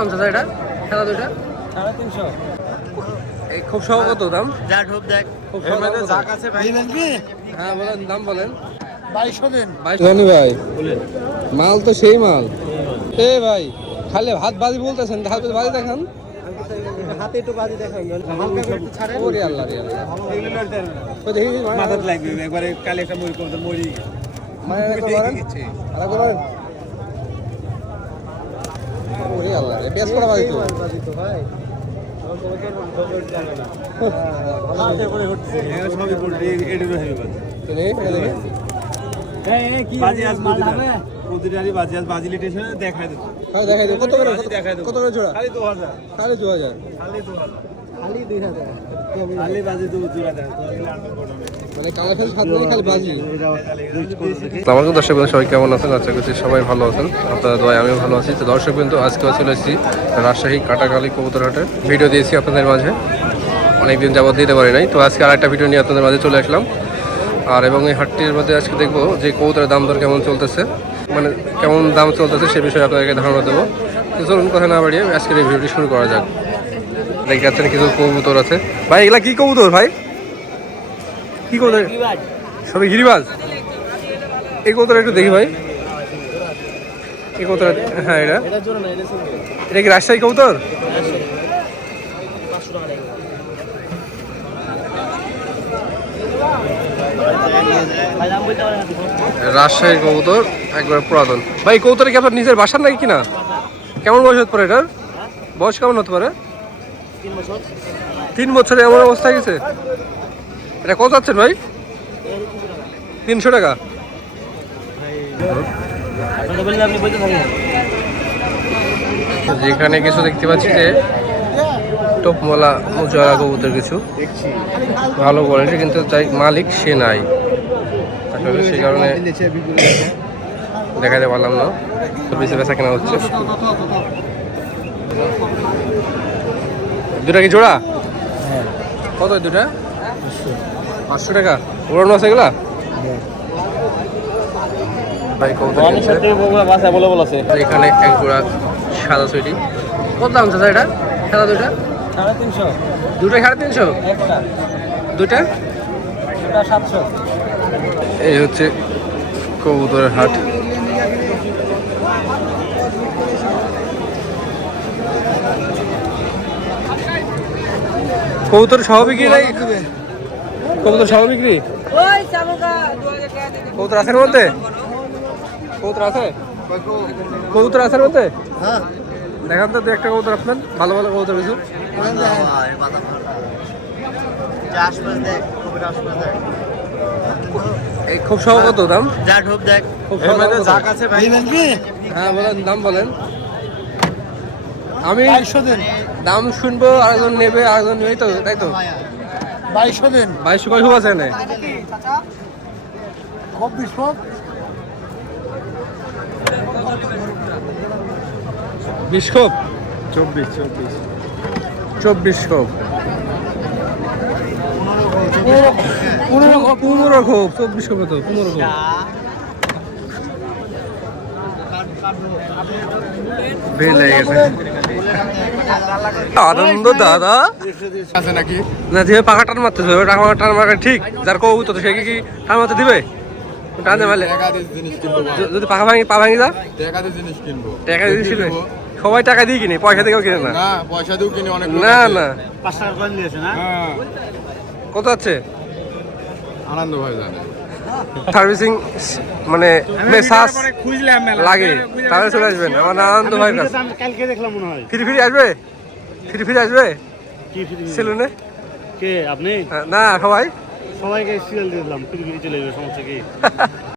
দাম চাচা এটা? খেলা দুইটা সাড়ে তিনশো। এই খুব সহ কত দাম? যা ঢোপ দেখ। খুব সহ আছে ভাই। হ্যাঁ বলেন দাম বলেন। বাইশশো দিন। জানি ভাই মাল তো সেই মাল। এ ভাই খালি ভাত বাজি বলতেছেন হাত বাজি দেখান। হাতে একটু বাজি দেখান। হালকা করে একটু ছাড়েন। ওরে আল্লাহ রে আল্লাহ। দেখি দেখি, মাথাতে লাগবে একবারে কালে একটা মরি করতে মরি মানে একটা করেন। আর একবার করেন। ওরে আল্লাহ রে, পেঁয়াজ করা বাজি তো। ভাই সবই পোল্ট্রি এটিরও হেভি বাজি তো দেখি, এটা দেখি। বাজি আল্লাহ রে বাজি আজ বাজিত লিটেশন দেখাই দেবো। হ্যাঁ। কত করে কত করে জোড়া? খালি দু হাজার। খালি দু হাজার। খালি দু হাজার। খালি দুই হাজার। খালি বাজি দু জোড়া দেয় মানে দর্শক সবাই কেমন আছেন? আশা করছি সবাই ভালো আছেন। আপনারা দোয়াই আমিও ভালো আছি। তো দর্শক বিন্দু আজকে চলে এসেছি রাজশাহী কাটাকালি কবুতরহাটে ভিডিও দিয়েছি আপনাদের মাঝে। অনেকদিন যাবত দিতে পারি নাই। তো আজকে আর একটা ভিডিও নিয়ে আপনাদের মাঝে চলে আসলাম। আর এবং এই হাটটির মধ্যে আজকে দেখব যে কবুতরের দাম দর কেমন চলতেছে। মানে কেমন দাম চলতেছে সে বিষয়ে আপনাদেরকে ধারণা দেবো। তো চলুন কথা না বাড়িয়ে আজকের এই ভিডিওটি শুরু করা যাক। দেখে যাচ্ছেন, কিছু কবুতর আছে। ভাই, এগুলা কি কবুতর ভাই? কি কবুতর? সবই গিরিবাজ? এই কবুতর একটু দেখি ভাই। এই কবুতর হ্যাঁ এটা। এটা কি রাজশাহী কবুতর? রাজশাহী কবুতর, একবার পুরাতন। ভাই কবুতর কি আপনার নিজের বাসার নাকি কিনা? কেমন বয়স হতে পারে এটার? বয়স কেমন হতে পারে? তিন বছর। এমন অবস্থা গেছে এটা কত আছেন ভাই? তিনশো টাকা। যেখানে কিছু দেখতে পাচ্ছি যে টপমলা জয়া কবুতর কিছু। ভালো কোয়ালিটি কিন্তু যাই মালিক সে নাই। আসলে সেই কারণে দেখাতে পারলাম না। বেশি বেচা কেনা হচ্ছে। দুটা কি জোড়া? কত এই দুটা? পাঁচশো। টাকা। উড়ানো আছে এগুলা? বলে এখানে এক জোড়া সাদা সুইটি কত দাম চাচা এটা? সাদা দুটা সাড়ে তিনশো। দুটা সাড়ে তিনশো? দুটা দুটা সাতশো। এই হচ্ছে কবুতরের হাট। কবুতর সহ বিক্রি নাই? কবুতর সহ বিক্রি? কবুতর আছে মধ্যে? কবুতর আছে? কবুতর আছে মধ্যে? হ্যাঁ। দেখান তো দু একটা কবুতর আপনার। ভালো ভালো কবুতর কিছু খুব সহ কত দাম? যা ঢোপ দেখ। খুব সহ হ্যাঁ বলেন দাম বলেন। আমি দাম শুনব আরেকজন নেবে আরেকজন নেবে তো তাই তো? বাইশশো দিন বাইশশো কয়শো আছে না? খুব বিস্ফোরক চব্বিশ চব্বিশ। চব্বিশ খোপ পনেরো পনেরো খোপ চব্বিশ খোপ তো পনেরো খোপ বেল লেগে গেছে আনন্দ দাদা। আছে নাকি? না যে পাখা টান মারতে হবে টাকা টান মারা ঠিক। যার কবু তো সে কি টান মারতে দিবে? দিয়ে যদি পাখা ভাঙি পা ভাঙি যা। টাকা দিয়ে জিনিস কিনবো। টাকা দিয়ে সবাই টাকা দিয়ে কিনে পয়সা দিয়েও কিনে না। না পয়সা দিয়েও কিনে অনেক না না। পাঁচ টাকা করে নিয়েছে না? হ্যাঁ। কত আছে? আনন্দ ভাই জানে। সার্ভিসিং মানে মেসাজ লাগে। তাহলে চলে আসবেন। আমার আনন্দ ভাই কালকে দেখলাম মনে হয়। ফিরি ফিরি আসবে? ফিরি ফিরি আসবে? কি ফিরি সেলুনে? কে আপনি? না সবাই? সবাইকে সিরিয়াল দিয়ে দিলাম। ফিরি ফিরি চলে যাবে সমস্যা কি?